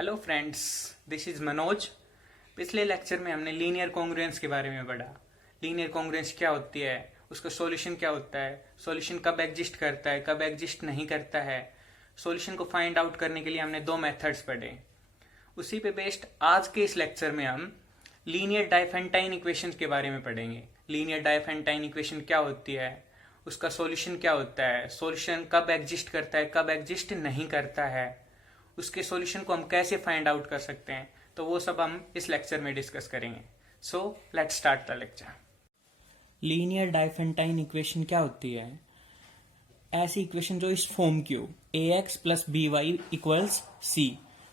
Hello friends, this is Manoj. पिछले lecture में हमने लीनियर कॉन्ग्रुएंस के बारे में पढ़ा। लीनियर कॉन्ग्रुएंस क्या होती है, उसका सॉल्यूशन क्या होता है, सॉल्यूशन कब एग्जिस्ट करता है, कब एग्जिस्ट नहीं करता है। सॉल्यूशन को फाइंड आउट करने के लिए हमने दो मेथड्स पढ़े। उसी पे बेस्ड आज के इस लेक्चर में हम लीनियर डाइफेंटाइन इक्वेशन के बारे में पढ़ेंगे। लीनियर डाइफेंटाइन इक्वेशन क्या होती है, उसका सॉल्यूशन क्या होता है, सॉल्यूशन कब एग्जिस्ट करता है, कब एग्जिस्ट नहीं करता है, उसके सॉल्यूशन को हम कैसे फाइंड आउट कर सकते हैं, तो वो सब हम इस लेक्चर में डिस्कस करेंगे। So let's start the lecture. Linear Diophantine equation क्या होती है? ऐसी इक्वेशन जो इस फॉर्म की हो, ax plus B Y equals C,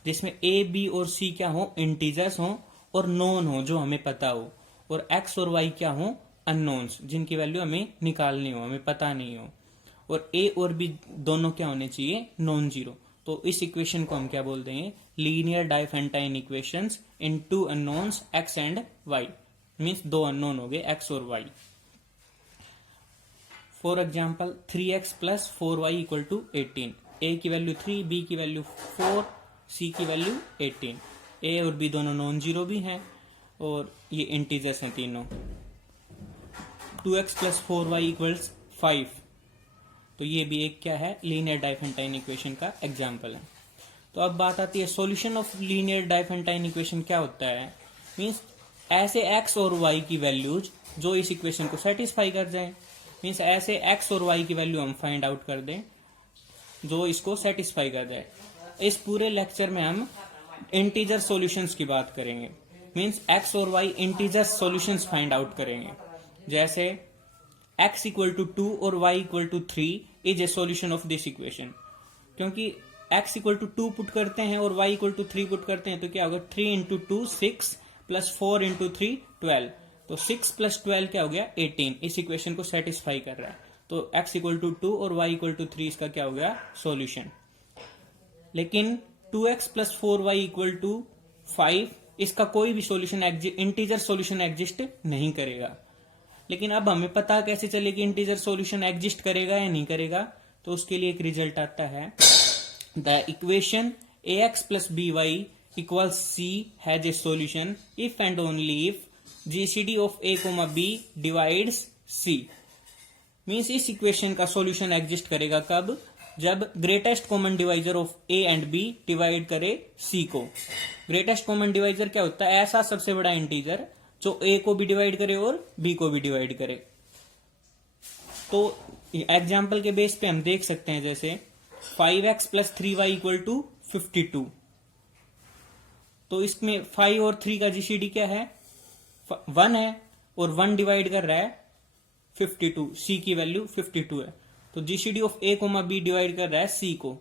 जिसमें a b और c क्या हो, इंटीजर्स हो और नोन हो जो हमें पता हो, और x और y क्या हो, अननोन्स जिनकी वैल्यू हमें निकालनी हो, हमें पता नहीं हो, और a और b दोनों क्या होने चाहिए, नॉन जीरो। तो इस इक्वेशन को हम क्या बोल देंगे, linear Diophantine equations in two unknowns x and y, means दो अननोन हो गए x और y। For example 3x plus 4y equal to 18, a की वैल्यू 3, b की वैल्यू 4, c की वैल्यू 18। a और b दोनों नॉन जीरो भी हैं और ये इंटीजर्स हैं तीनों। 2x प्लस 4y इक्वल्स 5, तो ये भी एक क्या है, लीनियर डाइफेंटाइन इक्वेशन का एग्जाम्पल है। तो अब बात आती है solution of linear Diophantine equation क्या होता है। मीन्स ऐसे x और y की वैल्यूज जो इस इक्वेशन को सेटिस्फाई कर जाए, मीन्स ऐसे x और y की वैल्यू हम फाइंड आउट कर दें जो इसको सेटिस्फाई कर जाए। इस पूरे लेक्चर में हम इंटीजर सॉल्यूशंस की बात करेंगे, मीन्स x और y integer solutions find out करेंगे। जैसे x इक्वल टू 2 और y equal to 3 is a solution of this equation. क्योंकि x इक्वल टू 2 पुट करते हैं और y इक्वल टू 3 पुट करते हैं तो क्या होगा, 3 इंटू 2 6 प्लस 4 इंटू 3 12, तो 6 प्लस 12 क्या हो गया, 18। इस इक्वेशन को सेटिस्फाई कर रहा है, तो x इक्वल टू 2 और y इक्वल टू 3 इसका क्या हो गया, सॉल्यूशन। लेकिन 2x plus 4y equal to 5 इसका कोई भी सॉल्यूशन इंटीजर सॉल्यूशन एग्जिस्ट नहीं करेगा। लेकिन अब हमें पता कैसे चले कि इंटीजर सॉल्यूशन एग्जिस्ट करेगा या नहीं करेगा, तो उसके लिए एक रिजल्ट आता है, the equation ax plus B Y equal C has a solution if and only if GCD of a comma B divides c। Means इस इक्वेशन का सॉल्यूशन एग्जिस्ट करेगा कब, जब greatest common divisor of a and b divide करे c को। Greatest common divisor क्या होता है, ऐसा सबसे बड़ा इंटीजर जो a को भी डिवाइड करे और b को भी डिवाइड करे। तो एग्जाम्पल के बेस पे हम देख सकते हैं, जैसे 5x plus 3y equal to 52, तो इसमें 5 और 3 का जीसीडी क्या है, 1 है, और 1 डिवाइड कर रहा है 52, c की वैल्यू 52 है, तो GCD of a comma b divide कर रहा है c को।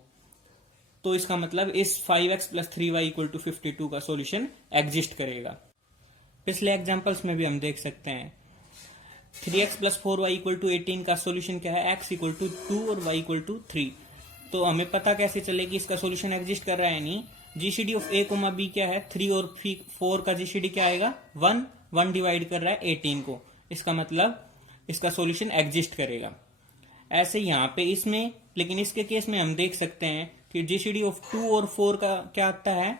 तो इसका मतलब इस 5x plus 3y equal to 52 का सॉल्यूशन एग्जिस्ट करेगा। पिछले एग्जांपल्स में भी हम देख सकते हैं 3x plus 4y equal to 18 का सॉल्यूशन क्या है, x इक्वल टू 2 और y इक्वल टू 3। तो हमें पता कैसे चले कि इसका सॉल्यूशन एग्जिस्ट कर रहा है नहीं, GCD of a comma b क्या है, 3 और 4 का जीसीडी क्या आएगा, 1 डिवाइड कर रहा है 18 को, इसका मतलब इसका सॉल्यूशन एग्जिस्ट करेगा। ऐसे यहाँ पे इसमें, लेकिन इसके केस में हम देख सकते हैं कि जीसीडी ऑफ 2 और 4 का क्या आता है,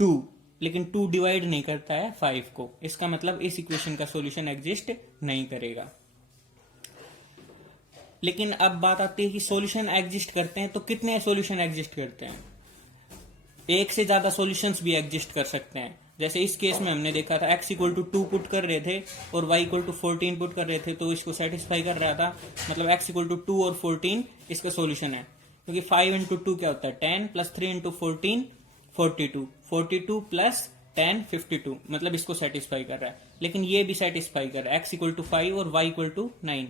2, लेकिन 2 डिवाइड नहीं करता है 5 को, इसका मतलब इस इक्वेशन का सॉल्यूशन एग्जिस्ट नहीं करेगा। लेकिन अब बात आती है कि सॉल्यूशन एग्जिस्ट करते हैं तो कितने सॉल्यूशन एग्जिस्ट करते हैं, एक से ज्यादा सॉल्यूशंस भी एग्जिस्ट कर सकते हैं। जैसे इस केस में हमने देखा था x इक्वल टू 2 पुट कर रहे थे और y इक्वल टू 14 पुट कर रहे थे, तो इसको सेटिस्फाई कर रहा था, मतलब x इक्वल टू 2 और 14 इसका सॉल्यूशन है। क्योंकि 5 इंटू 2 क्या होता है, 10 प्लस 3 इंटू 14 42, 42 प्लस 10 52, मतलब इसको सेटिस्फाई कर रहा है। लेकिन ये भी सेटिस्फाई कर रहा है, x इक्वल टू 5 और y इक्वल टू 9,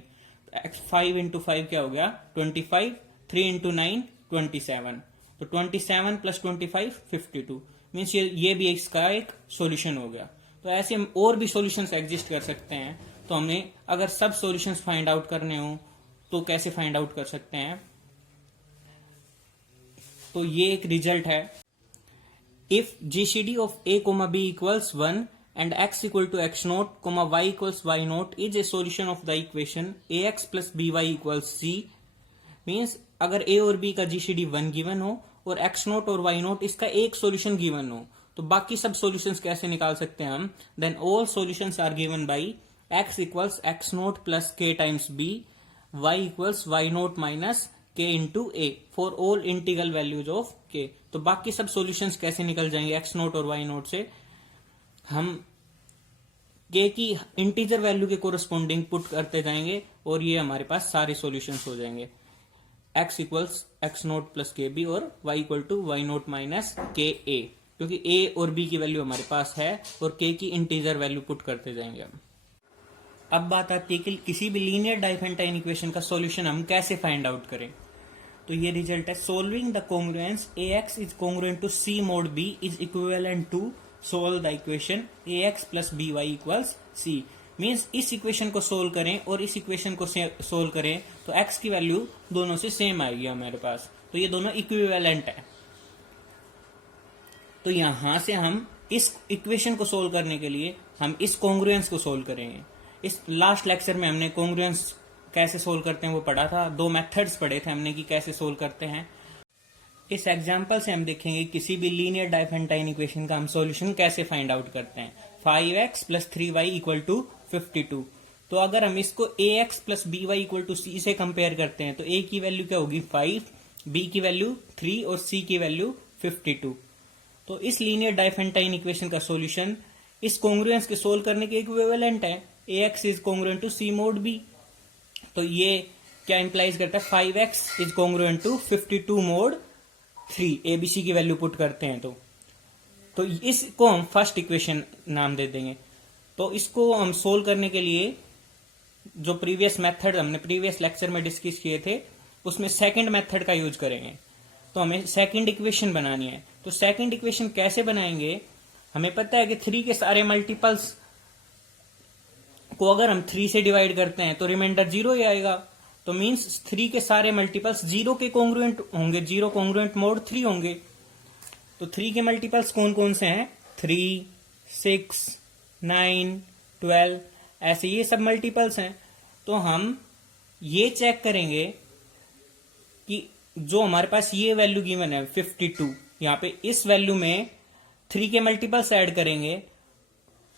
5 इंटू 5 क्या हो गया, 25, 3 इंटू 9 27, तो 27 प्लस 25 52, मीन्स ये भी इसका एक सॉल्यूशन हो गया। तो ऐसे हम और भी सॉल्यूशंस एग्जिस्ट कर सकते हैं। तो हमें अगर सब सॉल्यूशंस फाइंड आउट करने हो तो कैसे फाइंड आउट कर सकते हैं, तो ये एक रिजल्ट है, if GCD of a comma b equals 1 and x equal to x naught comma y equals y naught is a solution of the equation ax plus by equals c। Means अगर a और b का GCD 1 given हो और X naught और Y naught इसका एक solution given हो, तो बाकी सब सॉल्यूशंस कैसे निकाल सकते हैं हम? Then all solutions are given by X equals X naught plus K times B, Y equals Y naught minus K into A for all integral values of K. तो बाकी सब सॉल्यूशंस कैसे निकल जाएंगे एक्स नोट और Y naught से? हम K की इंटीजर वैल्यू के कोरस्पॉन्डिंग पुट करते जाएंगे और ये हमारे पास सारे सॉल्यूशंस हो जाएंगे। x equals X naught plus K B और y equal to Y naught minus K A, क्योंकि a और b की वैल्यू हमारे पास है और k की इंटीजर वैल्यू पुट करते जाएंगे हम। अब बात आती है कि किसी भी लीनियर डाइफेंटाइन इक्वेशन का सॉल्यूशन हम कैसे फाइंड आउट करें। तो ये रिजल्ट है, solving the congruence ax is congruent to c mod b is equivalent to solve the equation ax plus by equals c। Means इस इक्वेशन को सोल्व करें और इस इक्वेशन को सोल्व करें तो x की वैल्यू दोनों से सेम आएगी हमारे पास, तो ये दोनों इक्विवेलेंट है। तो यहां से हम इस इक्वेशन को सोल्व करने के लिए हम इस कॉन्ग्रुएंस को सोल्व करेंगे। इस लास्ट लेक्चर में हमने कॉन्ग्रुएंस कैसे सोल्व करते हैं वो पढ़ा था, दो मेथड्स पढ़े थे हमने कि कैसे सोल्व करते हैं। इस एग्जाम्पल से हम देखेंगे किसी भी लीनियर डाइफेंटाइन इक्वेशन का हम सॉल्यूशन कैसे फाइंड आउट करते हैं। 5x plus 3y equal to 52। तो अगर हम इसको ax plus by equal to c से कंपेयर करते हैं तो a की वैल्यू क्या होगी 5, b की वैल्यू 3 और c की वैल्यू 52। तो इस लीनियर डाइफेंटाइन इक्वेशन का सॉल्यूशन इस कॉन्ग्रुएंस के सोल्व करने के इक्विवेलेंट है। ax is congruent to c mod b, तो ये क्या इंप्लाइज करता है 5x is congruent to 52 mod 3, abc की वैल्यू पुट करते हैं तो इसको हम फर्स्ट इक्वेशन नाम दे देंगे। तो इसको हम सोल्व करने के लिए जो प्रीवियस मेथड हमने प्रीवियस लेक्चर में डिस्कस किए थे उसमें सेकंड मेथड का यूज करेंगे। तो हमें सेकंड इक्वेशन बनानी है। तो सेकंड इक्वेशन कैसे बनाएंगे? हमें पता है कि 3 के सारे मल्टीपल्स को अगर हम 3 से डिवाइड करते हैं तो रिमाइंडर 0 ही आएगा। तो मींस 3 के सारे मल्टीपल्स 0 के कॉन्ग्रुएंट होंगे, 0 कॉन्ग्रुएंट मोड 3 होंगे। तो 3 के मल्टीपल्स कौन कौन से हैं? 3, 6, 9, 12, ऐसे ये सब मल्टीपल्स हैं। तो हम ये चेक करेंगे कि जो हमारे पास ये वैल्यू गिवन है 52, यहां पे इस वैल्यू में 3 के मल्टीपल्स ऐड करेंगे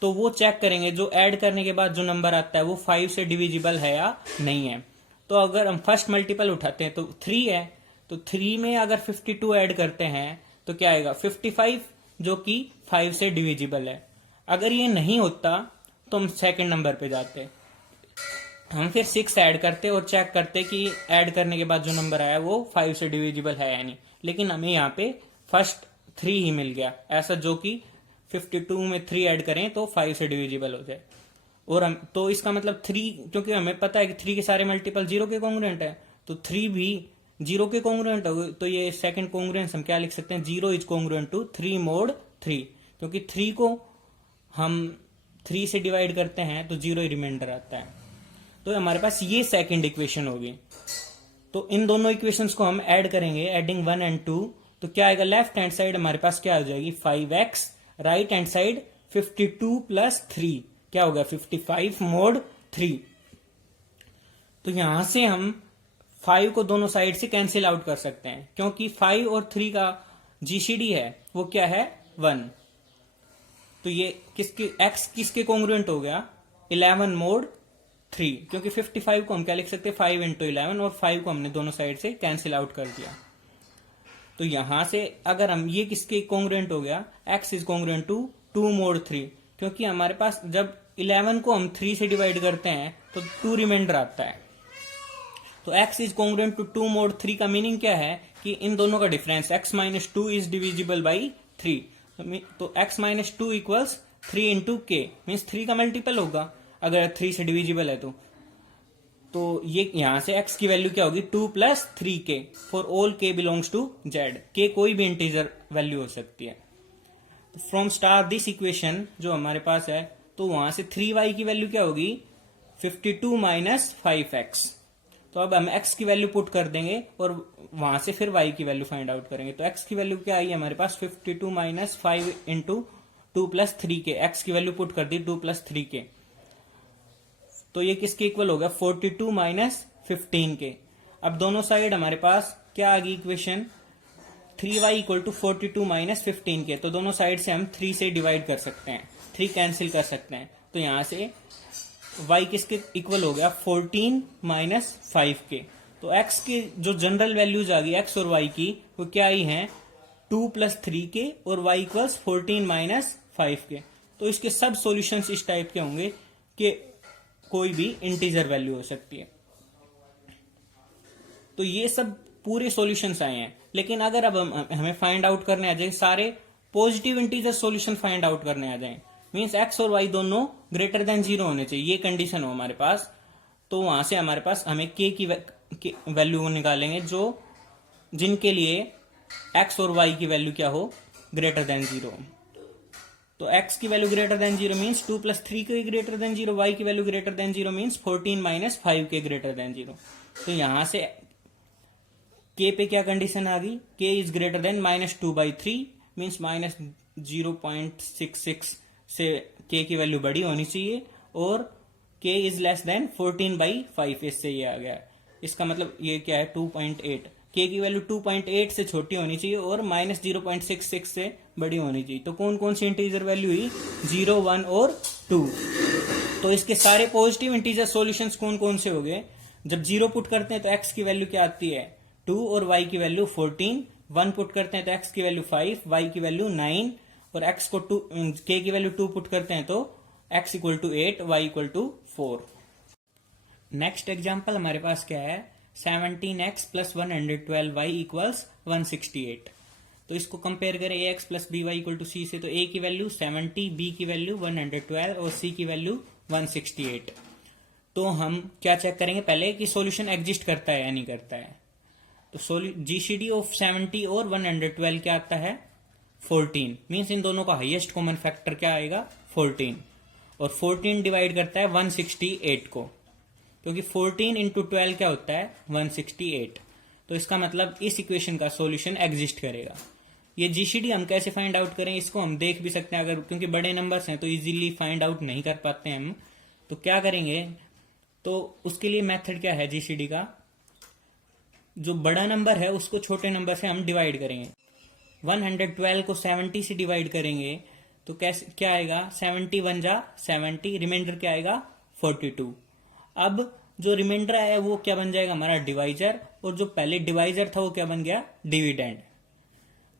तो वो चेक करेंगे जो ऐड करने के बाद जो नंबर आता है वो 5 से डिविजिबल है या नहीं है। तो अगर हम फर्स्ट मल्टीपल उठाते हैं तो 3 है, तो 3 में अगर 52 ऐड करते हैं तो क्या आएगा 55, जो कि 5 से डिविजिबल है। अगर ये नहीं होता तो हम सेकंड नंबर पे जाते, हम फिर 6 ऐड करते और चेक करते कि ऐड करने के बाद जो नंबर आया वो 5 से डिविजिबल है या नहीं। लेकिन हमें यहाँ पे फर्स्ट 3 ही मिल गया ऐसा, जो कि 52 में 3 ऐड करें तो 5 से डिविजिबल हो जाए। और हम तो इसका मतलब 3, क्योंकि हमें पता है कि 3 के सारे मल्टीपल 0 के कॉन्ग्रुएंट है तो 3 भी 0 के कॉन्ग्रुएंट हो, तो ये सेकंड कॉन्ग्रुएंस हम क्या लिख सकते हैं 0 इज कॉन्ग्रुएंट टू 3 mod 3, क्योंकि 3 को हम 3 से डिवाइड करते हैं तो 0 ही रिमाइंडर आता है। तो हमारे पास ये सेकंड इक्वेशन होगी। तो इन दोनों इक्वेशंस को हम ऐड करेंगे, एडिंग 1 and 2, तो क्या आएगा लेफ्ट हैंड साइड हमारे पास क्या आ जाएगी 5x, right hand side 52 plus 3 क्या होगा 55 mod 3। तो यहां से हम 5 को दोनों साइड से कैंसिल आउट कर सकते हैं, क्योंकि 5 और 3 का जीसीडी है वो क्या है 1। तो ये किसके x किसके कॉन्ग्रुएंट हो गया 11 mod 3, क्योंकि 55 को हम क्या लिख सकते हैं 5 into 11 और 5 को हमने दोनों साइड से कैंसिल आउट कर दिया। तो यहां से अगर हम ये किसके कॉन्ग्रुएंट हो गया x is congruent to 2 mod 3, क्योंकि हमारे पास जब 11 को हम 3 से डिवाइड करते हैं तो 2 रिमाइंडर आता है। तो x is congruent to 2 mod 3 का मीनिंग क्या है कि इन दोनों का difference x minus 2 is divisible by 3। तो x माइनस 2 इक्वल्स 3 इंटू के, मीन्स 3 का मल्टीपल होगा अगर 3 से डिविजिबल है तो ये यहां से x की वैल्यू क्या होगी 2 plus 3k for all k belongs to z। k कोई भी इंटीजर वैल्यू हो सकती है। फ्रॉम स्टार दिस इक्वेशन जो हमारे पास है, तो वहां से 3y की वैल्यू क्या होगी 52 माइनस 5x। तो अब हम x की वैल्यू पुट कर देंगे और वहां से फिर y की वैल्यू फाइंड आउट करेंगे। तो x की वैल्यू क्या आई है हमारे पास 52 minus 5 into 2 plus 3k, x की वैल्यू पुट कर दी 2 प्लस 3k, तो ये किसके इक्वल होगा 42 माइनस 15 के। अब दोनों साइड हमारे पास क्या आ गई equation 3y equal to 42 minus 15k, तो दोनों साइड से हम 3 से डिवाइड कर सकते हैं, 3 कैंसिल कर सकते हैं, तो यहां से y किसके इक्वल हो गया 14 माइनस 5k। तो x की जो जनरल वैल्यूज आ गई x और y की वो क्या आई हैं 2 प्लस 3k और y इक्वल्स 14 माइनस 5k। तो इसके सब सॉल्यूशंस इस टाइप के होंगे कि कोई भी इंटीजर वैल्यू हो सकती है। तो ये सब पूरे सॉल्यूशंस आए हैं, लेकिन अगर अब हमें फाइंड आउट करने आ जाए सारे positive integer solution find out करने आ जाए, मींस x और y दोनों ग्रेटर देन 0 होने चाहिए, ये कंडीशन हो हमारे पास, तो वहां से हमारे पास हमें k की वैल्यू निकालेंगे जो जिनके लिए x और y की वैल्यू क्या हो ग्रेटर देन 0। तो x की value greater than 0 means 2 plus 3k greater than 0, y की value greater than 0 means 14 minus 5k greater than 0। तो यहां से k पे क्या कंडीशन आ गई, k is greater than -2/3 means minus 0.66 से k की वैल्यू बड़ी होनी चाहिए, और k इज लेस देन 14/5, इससे ये आ गया। इसका मतलब ये क्या है 2.8, k की वैल्यू 2.8 से छोटी होनी चाहिए और माइनस 0.66 से बड़ी होनी चाहिए। तो कौन कौन सी इंटीजर वैल्यू हुई 0, 1 और 2। तो इसके सारे पॉजिटिव इंटीजर सॉल्यूशंस कौन कौन से हो गए, जब 0 पुट करते हैं तो x की वैल्यू क्या आती है 2 और y की वैल्यू 14, 1 पुट करते हैं तो x की वैल्यू 5, y की वैल्यू 9 और x को k की वैल्यू 2 पुट करते हैं तो x equal to 8, y equal to 4। Next example हमारे पास क्या है 17x प्लस 112y इक्वल्स 168। तो इसको कंपेयर करें ax plus by equal to c से, तो a की वैल्यू 70, b की वैल्यू 112 और c की वैल्यू 168। तो हम क्या चेक करेंगे पहले कि सॉल्यूशन एग्जिस्ट करता है या नहीं करता है। तो जीसीडी ऑफ 70 और 112 क्या आता है 14, मीन्स इन दोनों का हाईएस्ट कॉमन फैक्टर क्या आएगा 14, और 14 डिवाइड करता है 168 को, क्योंकि 14 इंटू 12 क्या होता है 168। तो इसका मतलब इस इक्वेशन का सॉल्यूशन एग्जिस्ट करेगा। ये जीसीडी हम कैसे फाइंड आउट करें, इसको हम देख भी सकते हैं, अगर क्योंकि बड़े नंबर्स हैं तो इजीली फाइंड आउट नहीं कर पाते हैं हम। तो क्या करेंगे, तो उसके लिए मेथड क्या है जीसीडी का, जो बड़ा नंबर है उसको छोटे नंबर से हम डिवाइड करेंगे। 112 को 70 से डिवाइड करेंगे तो कैसे क्या आएगा 71 जा 70, रिमाइंडर क्या आएगा 42। अब जो रिमाइंडर है वो क्या बन जाएगा हमारा डिवाइजर, और जो पहले डिवाइजर था वो क्या बन गया डिविडेंड।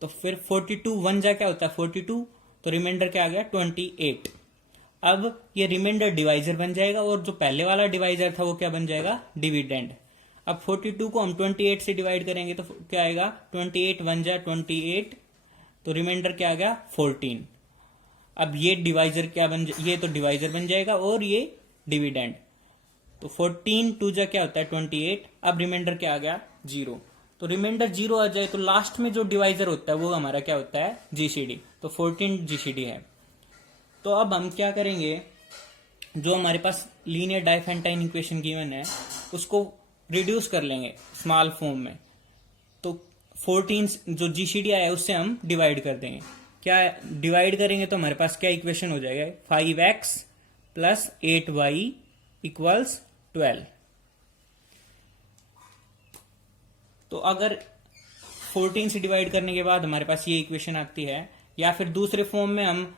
तो फिर 42 1 जा क्या होता है 42, तो रिमाइंडर क्या आ गया 28। अब ये रिमाइंडर डिवाइजर बन जाएगा और जो पहले वाला डिवाइजर था वो क्या बन जाएगा डिविडेंड। अब 42 को हम 28 से डिवाइड करेंगे तो क्या आएगा 28 1 जा 28, तो रिमाइंडर क्या आ गया 14। अब ये डिवाइजर क्या ये तो डिवाइजर बन जाएगा और ये डिविडेंड। तो 14 2 जा क्या होता है 28, अब रिमाइंडर क्या आ गया 0। तो रिमाइंडर 0 आ जाए तो लास्ट में जो डिवाइजर होता है वो हमारा क्या होता है जीसीडी, तो 14 जीसीडी है। तो अब हम क्या करेंगे, जो हमारे पास लीनियर डाइफेंटाइन इक्वेशन गिवन है उसको रिड्यूस कर लेंगे स्मॉल फॉर्म में। तो 14 जो जीसीडी आया है उससे हम डिवाइड कर देंगे। क्या डिवाइड करेंगे तो हमारे पास क्या इक्वेशन हो जाएगा 5x प्लस 8y इक्वल्स 12। तो अगर 14 से डिवाइड करने के बाद हमारे पास ये इक्वेशन आती है, या फिर दूसरे फॉर्म में हम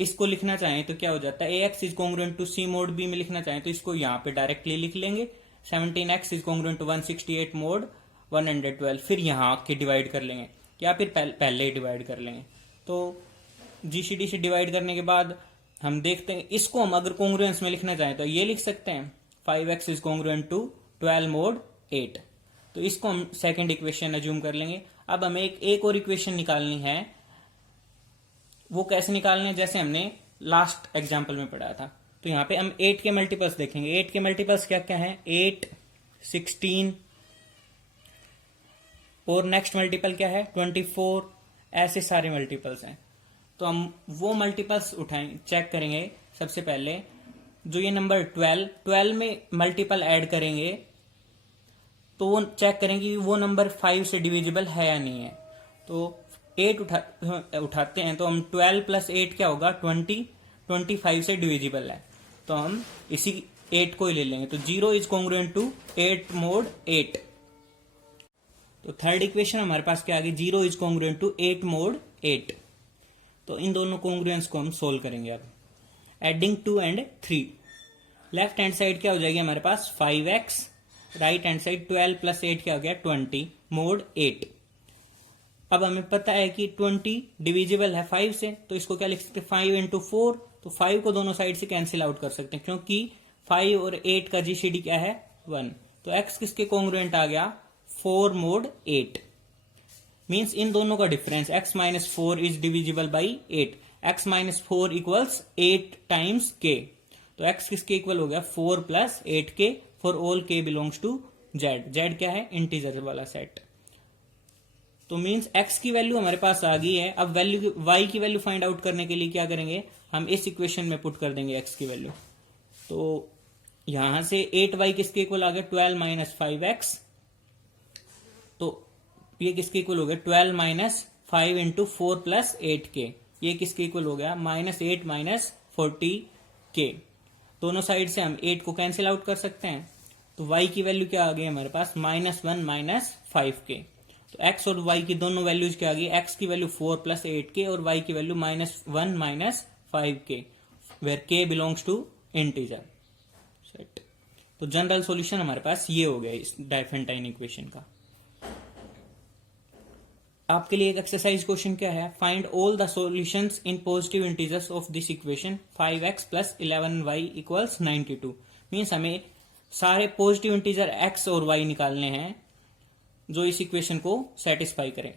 इसको लिखना चाहें तो क्या हो जाता है ax is congruent to c mod b में लिखना चाहें तो इसको यहां पे डायरेक्टली लिख लेंगे 17x is congruent to 168 mode 112, फिर यहां आके डिवाइड कर लेंगे या फिर पहले ही डिवाइड कर लेंगे। तो जीसीडी से डिवाइड करने के बाद हम देखते हैं इसको हम अगर कॉन्ग्रुएंस में लिखना चाहें तो ये लिख सकते हैं 5x is congruent to 12 mode 8। तो इसको हम सेकंड इक्वेशन अज्यूम कर लेंगे। अब हमें एक और इक्वेशन निकालनी है, वो कैसे निकालने जैसे हमने लास्ट एग्जाम्पल में पढ़ा था। तो यहाँ पे हम 8 के मल्टीपल्स देखेंगे। 8 के मल्टीपल्स क्या क्या हैं 8, 16 और नेक्स्ट मल्टीपल क्या है 24, ऐसे सारे मल्टीपल्स हैं। तो हम वो मल्टीपल्स उठाएं चेक करेंगे। सबसे पहले जो ये नंबर 12 में मल्टीपल ऐड करेंगे तो वो चेक करेंगे कि वो नंबर 5 से डिविजिबल है या नहीं है। तो 8 उठाते हैं तो हम 12 प्लस 8 क्या होगा 20, 25 से डिविजिबल है तो हम इसी 8 को ही ले लेंगे। तो 0 इज कॉन्ग्रुएंट टू 8 मोड 8। तो थर्ड इक्वेशन हमारे पास क्या आ गई, 0 इज कॉन्ग्रुएंट टू 8 mod 8। तो इन दोनों कॉन्ग्रुएंस को हम सोल्व करेंगे अब। Adding 2 and 3, left hand side क्या हो जाएगी हमारे पास 5x, राइट हैंड साइड 12 + 8 क्या हो गया 20 mod 8। अब हमें पता है कि 20 डिविजिबल है 5 से, तो इसको क्या लिख सकते हैं 5 × 4। तो 5 को दोनों साइड से कैंसिल आउट कर सकते हैं क्योंकि 5 और 8 का जीसीडी क्या है 1। तो x किसके कॉन्ग्रुएंट आ गया 4 mod 8। मीन्स इन दोनों का difference x - 4 is divisible by 8। x - 4 equals 8 times k। तो x किसके इक्वल हो गया 4 + 8k for all k belongs to z। z क्या है इंटीजर वाला सेट। तो मीन्स x की वैल्यू हमारे पास आ गई है। अब वैल्यू y की वैल्यू फाइंड आउट करने के लिए क्या करेंगे, हम इस इक्वेशन में पुट कर देंगे x की वैल्यू। तो यहां से 8y किसके इक्वल आ गया 12 - 5x। तो ये किसके इक्वल हो गया 12 - 5 × 4 + 8k। ये किसके इक्वल हो गया -8 - 40k। दोनों साइड से हम 8 को कैंसिल आउट कर सकते हैं। तो y की वैल्यू क्या आ गई हमारे पास -1 - 5k। तो x और y की दोनों वैल्यूज क्या आ गई, x की वैल्यू 4 + 8k और y की value -1 - 5k where k belongs to integer set. तो जनरल सॉल्यूशन हमारे पास ये हो गया इस डायफेंटाइन इक्वेशन का। आपके लिए एक एक्सरसाइज क्वेश्चन क्या है, find all the solutions in positive integers of this equation 5x + 11y = 92। Means हमें सारे पॉजिटिव इंटीजर x और y निकालने हैं जो इस इक्वेशन को सेटिस्फाई करें।